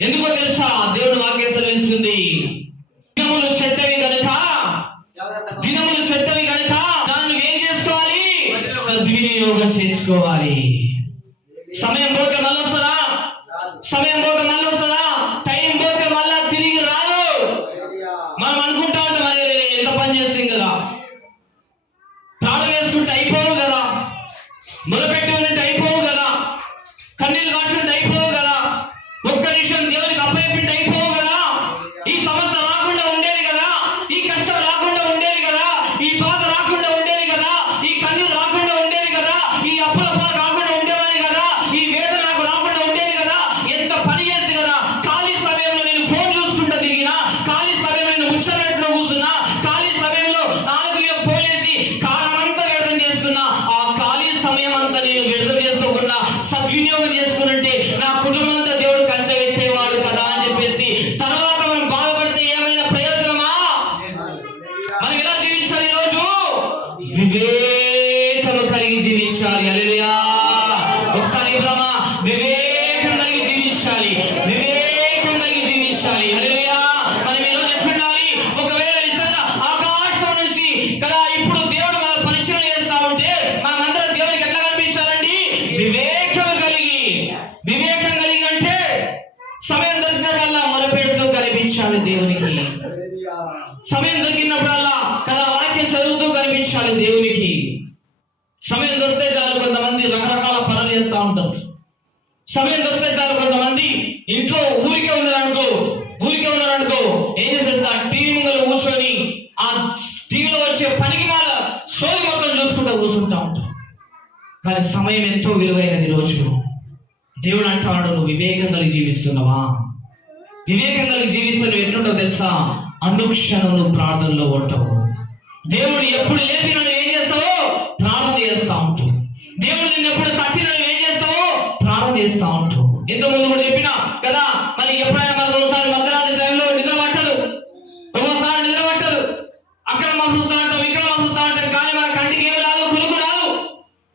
ఎందుకో తెలుసా? దేవుడు వాక్యం సెలవిస్తుంది, దినములు చెడ్డవి కనుక దాన్ని ఏం చేసుకోవాలి? సద్వినియోగం చేసుకోవాలి. సమయం పోతే మళ్ళీ వస్తుందా? టైం పోతే మళ్ళా తిరిగి రాదు. మనం అనుకుంటా ఉంటాం, అరే ఎంత పని చేస్తుంది కదా, ప్రాణం వేసుకుంటే అయిపోవు కదా, మొదలుపెట్టి ఉంటే అయిపోవు కదా, కన్నీళ్ళు కాచుంటే అయిపోవు కదా, ఒక్క నిమిషం దేవునికి అప్పచెప్పింటే అయిపోవు కదా, ఈ సమస్య రాకుండా ఉండేది కదా, ఈ కష్టం రాకుండా ఉండేది కదా, ఈ బాధ రాకుండా ఉండేది కదా, ఈ కన్నీళ్ళు రాకుండా ఉండేది కదా, ఈ అప్పుల పాలు రాకుండా ఉండేవాడి కదా, ఈ వేదన నాకు రాకుండా ఉండేది కదా, ఎంత పని చేస్తే కదా. ఖాళీ సమయంలో నేను ఫోన్ చూసుకుంటా తిరిగినా, ఖాళీ సమయంలో నేను ముచ్చట్లో కూర్చున్నా, ఖాళీ సమయంలో నాలుగు ఫోన్ చేసి కాలమంతా వ్యర్థం చేసుకున్నా, ఆ ఖాళీ సమయం అంతా నేను వ్యర్థం చేసుకోకుండా సద్వినియోగం చేసుకున్నట్టే నా కుటుంబం అంతా దేవుడు కంచబెట్టేవాడు కదా అని చెప్పేసి తర్వాత మనం బాధపడితే ఏమైనా ప్రయోజనమా? మనం ఎలా జీవించాలి? ఈరోజు వివేకము కలిగి జీవించాలి. హల్లెలూయా. ఒకసారి ఇవ్వమా, వివేకం కలిగి జీవించాలి. హల్లెలూయా. మనం ఈరోజు ఎట్లుండాలి? ఒకవేళ నిజంగా ఆకాశం నుంచి కదా ఇప్పుడు దేవుడు మన పరిశీలన చేస్తా ఉంటే మనమందరం దేవునికి ఎట్లా కనిపించాలండి? వివేకం కలిగి అంటే సమయం దొరికినప్పుడల్లా మొరపెడుతూ కనిపించాలి దేవునికి. సమయం దొరికినప్పుడల్లా కదా వాక్యం చదువుతూ కనిపించాలి దేవునికి. సమయం దొరికితే చాలు కొంతమంది రకరకాల పనులు చేస్తూ ఉంటారు. సమయం దొరికితే చాలు కొంతమంది ఇంట్లో ఊరికే ఉన్నారనుకో ఏం చేస్తారు? టీవీ ముందు కూర్చొని ఆ టీవీలో వచ్చే పనికి వాళ్ళ సోది మొత్తం చూసుకుంటూ కూర్చుంటా ఉంటారు. కానీ సమయం ఎంతో విలువైనది. రోజు దేవుడు అంటాడు, నువ్వు వివేకం కలిగి జీవిస్తున్నావా? వివేకం కలిగి జీవిస్తే నువ్వు ఎట్లుంటావు తెలుసా? అనుక్షణం నువ్వు ప్రార్థనలో ఉంటావు. దేవుడు ఎప్పుడు లేపినా నువ్వు ఏం చేస్తావో? ప్రార్థన చేస్తా ఉంటావు. దేవుడు నిన్ను ఎప్పుడు తట్టినా నువ్వు ఏం చేస్తావో? ప్రార్థన చేస్తా ఉంటావు. ఇంతకుముందు కూడా చెప్పినా కదా, మరి ఎప్పుడైనా మనకు ఒకసారి మధ్యరాత్రి టైంలో నిద్ర పట్టదు, అక్కడ మసులుతా ఉంటాం, ఇక్కడ మసులుతా ఉంటాం, కానీ మన కంటికి ఏమి రాదు, కులుకు రాదు.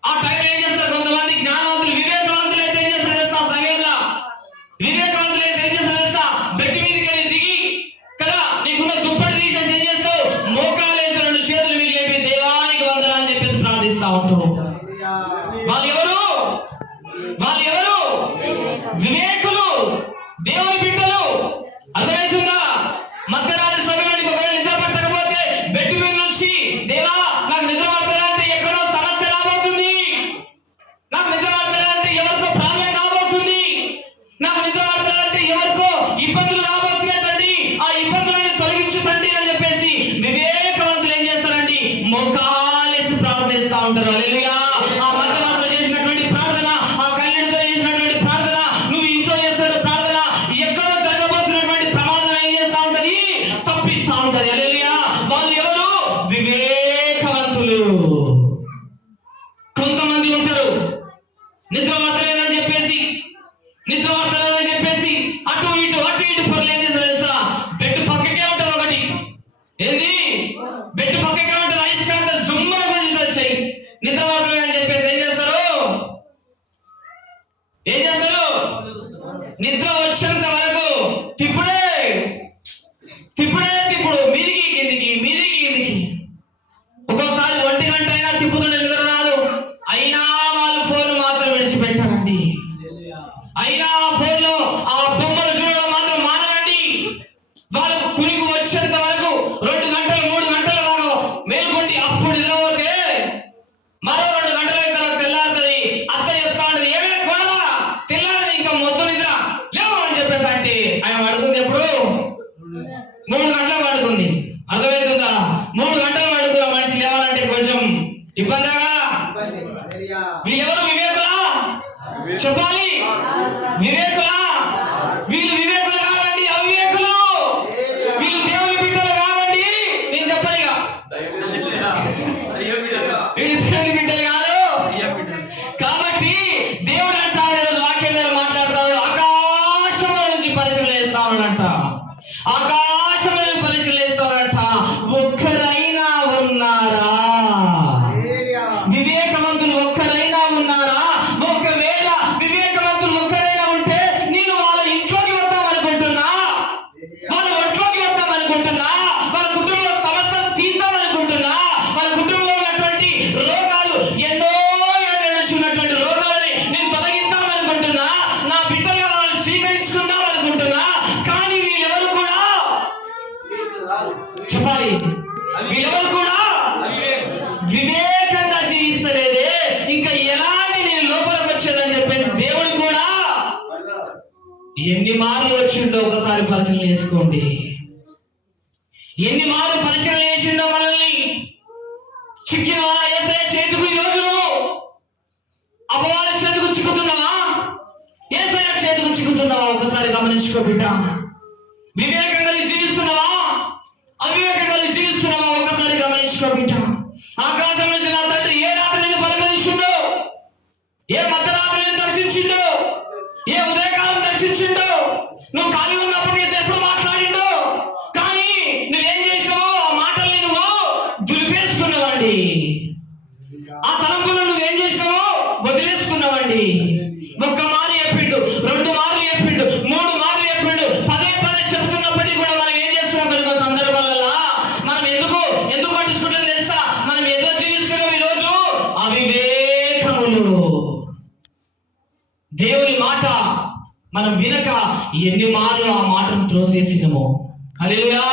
ఆ టైంలో ఏం చేస్తారు? కొంతమంది జ్ఞానవంతులు వివేకవంతులు అయితే ఏం చేస్తారు తెలుసా? సమయంలో వివేకవంతులు అయితే ఏం చేస్తారు తెలుసా? బెడ్ మీదకి వెళ్ళి దిగి కదా నీకున్న దుప్పటి తీసేసి ఏం చేస్తావు? మోకాలు వేసి రెండు చేతులు మీకు లేపి దేవానికి వందనాలు అని చెప్పేసి ప్రార్థిస్తా ఉంటావు. వాళ్ళు ఎవరు? వివేకులు, దేవుని బిడ్డలు. అర్థమవుతుందా? మధ్యరాత్రి సమయానికి ఒకవేళ నిద్ర పట్టకపోతే బెడ్ మీద నుంచి దేవా నాకు నిద్ర పట్టదంటే ఎక్కడో సమస్య రాబోతుంది, నాకు నిద్ర పట్టదంటే ఎవరికో ప్రాబ్లం కాబోతుంది, నాకు నిద్ర పట్టదంటే ఎవరికో ఇబ్బందులు రాబోతున్నాయి తండ్రి, ఆ ఇబ్బందులను తొలగించుతండి అని చెప్పేసి వివేకవంతులు ఏం చేస్తారండి? మోకాలేసి ప్రార్థిస్తా ఉంటారు. హల్లెలూయా. ఆ మధ్యరాత్రిలో చేసినటువంటి ప్రార్థన, ఆ కళ్యాణంతో చేసినటువంటి ప్రార్థన, నువ్వు ఇంట్లో చేస్తున్న ప్రార్థన ఎక్కడో జరగబోతున్నటువంటి ప్రమాదం ఏం చేస్తా ఉంటది? తప్పిస్తా ఉంటది. హల్లెలూయా. వాళ్ళు ఎవరు? వివేకవంతులు. కొంతమంది ఉంటారు నిద్ర పట్టలేదని చెప్పేసి అటు ఇటు పనులు ఏం చేస్తారు తెలుసా? బెడ్ పక్కకే ఉంటుంది ఒకటి. ఏంది? బెడ్ పక్కకే ఉంటుంది. అయస్కాంత జుమ్మల గురించి వచ్చాయి. నిద్ర పట్టలేదని చెప్పేసి ఏం చేస్తారు? నిద్ర వచ్చేంత వరకు తిప్పుడు మీదికి కిందికి. ఒక్కోసారి 1 గంట అయినా తిప్పుతుంటే నిద్ర రాదు. అయినా వాళ్ళు ఫోన్ మాత్రం విడిచిపెట్టారండి. అయినా ఫోన్ లో ఆ బొమ్మలు చూడడం మాత్రం మానరండి. వాళ్ళకు కునికి వచ్చేంత వరకు 2 గంటలు 3 గంటలు వారు మేల్కొండి. అప్పుడు నిద్రపోతే మరో 2 గంటల తర్వాత తెల్లారుతుంది. అత్త చెప్తా ఉంటుంది, ఏమే కొడవా తెల్లారది ఇంకా మొత్తం నిద్ర లేవు అని చెప్పేసి అంటే ఆయన పడుకుంది. ఎప్పుడు? 3 గంటలు పడుకుంది. అర్థమవుతుందా? 3 గంటలు పడుకున్న మనిషి లేవాలంటే కొంచెం ఇబ్బందిగా. వీళ్ళెవరు? వివేకులా? చెప్పాలి. వివేకులా? వీళ్ళు వివేకులు కాదండి, అవివేకులు. వీళ్ళు దేవుని బిడ్డలు కాదండి. నేను చెప్పాలిగా, వీళ్ళు దేవుని బిడ్డలు కాదు. కాబట్టి దేవుడు అంటాడు, వాక్యం మాట్లాడతాడు, ఆకాశంలో నుంచి పరిశీలన చేస్తా ఉన్నాడంట. ఆకాశంలో పరిశీలన చేస్తాడంట. ఒక్కరైనా ఉన్నారా? వివేకవంతులు ఒక్కరైనా ఉన్నారా? ఒకవేళ వివేకవంతులు ఒక్కరైనా ఉంటే నేను వాళ్ళ ఇంట్లోకి వద్దామని ఎన్ని మార్లు వచ్చిండో ఒకసారి పరిశీలన చేసుకోండి. ఎన్ని మార్లు పరిశీలన చేసిండో మనల్ని. చిక్కిన యేసయ్య చేతికి ఈ రోజును అపవాది చేతికి చిక్కుతున్నావా? యేసయ్య చేతికి చిక్కుతున్నావా? ఒకసారి గమనించుకో బిడ్డ. వివేకం కలిగి జీవిస్తున్నావా? అవివేకం కలిగి జీవిస్తున్నావా? ఒకసారి గమనించుకో బిడ్డ. ఆకాశం నుంచి నా తండ్రి ఏ రాత్రి నేను పలకరించిండో, ఏ మధ్యరాత్రి నేను దర్శించిండో, ఏ ఉదయకాలం దర్శించిండో, నువ్వు ఖాళీ ఉన్నప్పుడు నీతో ఎప్పుడు మాట్లాడిండో, కానీ నువ్వేం చేసావో ఆ మాటల్ని నువ్వు దులిపేసుకున్నావండి. ఆ తలంపులను నువ్వేం చేసావో వదిలేసుకున్నావండి. ఒక్క మారు చెప్పిండు, 2 మార్లు చెప్పిండు, 3 మార్లు చెప్పిండు, పదే చెప్తున్నప్పటికీ కూడా మనం ఏం చేస్తున్నాం కనుక సందర్భాలలో మనం ఎందుకు పట్టించుకుంటాం తెలుసా? మనం ఏదో జీవిస్తున్నాం ఈరోజు అవివేకములు. దేవుని మాట మనం వినక ఎన్ని మార్లు ఆ మాటను త్రోసేసినమో. హల్లెలూయా.